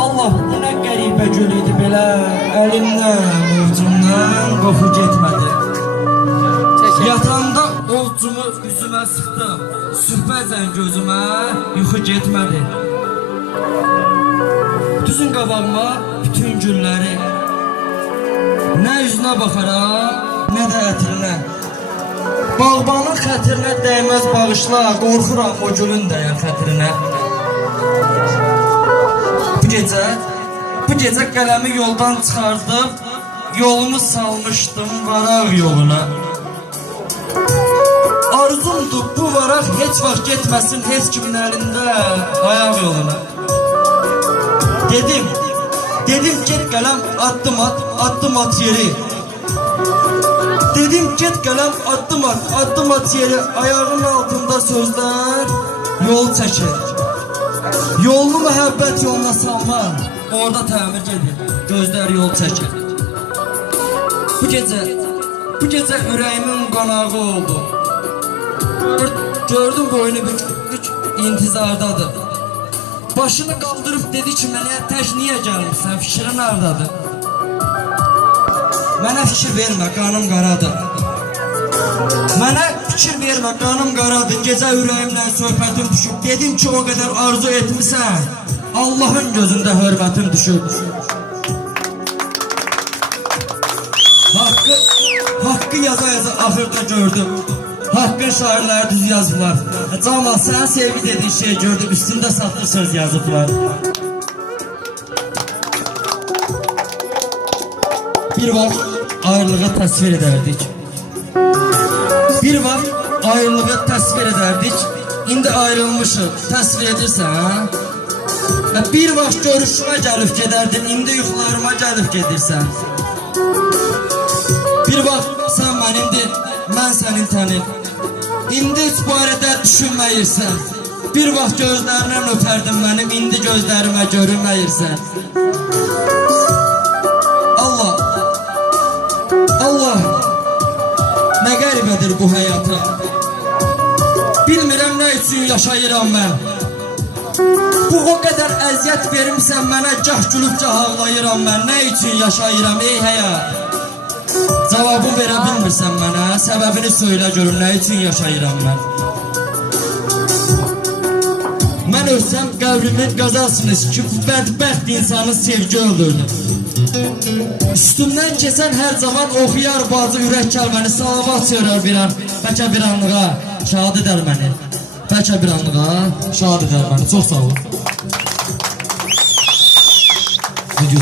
Allah nə qəribə gül idi belə, əlimdən, ovcumdan qofu getmədi. Yatanda ovcumu üzümə sıxdım, sübhəcən gözümə yuxu getmədi. Düzün qabağıma bütün gülləri, nə üzünə baxaram, nə də ətrinə. Bağbanın xətrinə dəyməz bağışla, qorxuram o gülün dəyən xətrinə. Bu gecə qələmi yoldan çıxardıb, yolumu salmışdım varaq yoluna. Arzumdur bu varaq heç vaxt getməsin heç kimin əlində ayaq yoluna. Dedim get qələm addım at yeri. Dedim get qələm addım at yeri. Ayağın altında sözlər yol çəkir. Yolunu məhəbbət yoluna salma, orada təmir gedir, gözlər yol çəkir. Bu gecə ürəyimin qanağı oldu. Gördüm boynu bükük intizardadır. Başını qaldırıb dedi ki, mənə tək niyə gəlmirsən, fikrin hardadır? Mənə fikir vermə, qanım qaradır. Mənə fikir vermə, qanım qaradır. Gecə ürəyimlə söhbətim düşüb. Dedim ki, o qədər arzu etmişsən, Allahın gözündə hörmətim düşüb. Haqqı yaza axırda gördüm. Haqqın şairləri düz yazıblar. Camal, sən sevgi dediğin şey gördüm, üstündə satlı söz yazıblar. Bir vaxt ayrılığa təsvir edərdik. İndi ayrılmışıq, təsvir edirsən. Bir vaxt görüşmə gəlib gedərdin, indi yuxularıma gəlib gedirsən. Bir vaxt sən mənimdir, mən sənin tənim. İndi heç barədə düşünməyirsən. Bir vaxt gözlərindən öpərdim mənim, indi gözlərimə görünməyirsən. Allah, nə qəribədir bu həyata. Bilmirəm nə üçün yaşayıram mən. Bu o qədər əziyyət verimsən mənə, gah gülüb gah ağlayıram mən. Nə üçün yaşayıram ey həyat? Cavabı verə bilmirsən mənə, səbəbini söylə görüm, nə üçün yaşayıram mən? Mən ölsəm qəbrimin qazasınız ki, bu bədbəxt insanın sevgi öldürdü. Üstümdən keçən hər zaman oxuyar bazı ürək kəlməni, salavat söylər bir an, bəlkə bir anlığa şad edər məni. Çox sağ olun.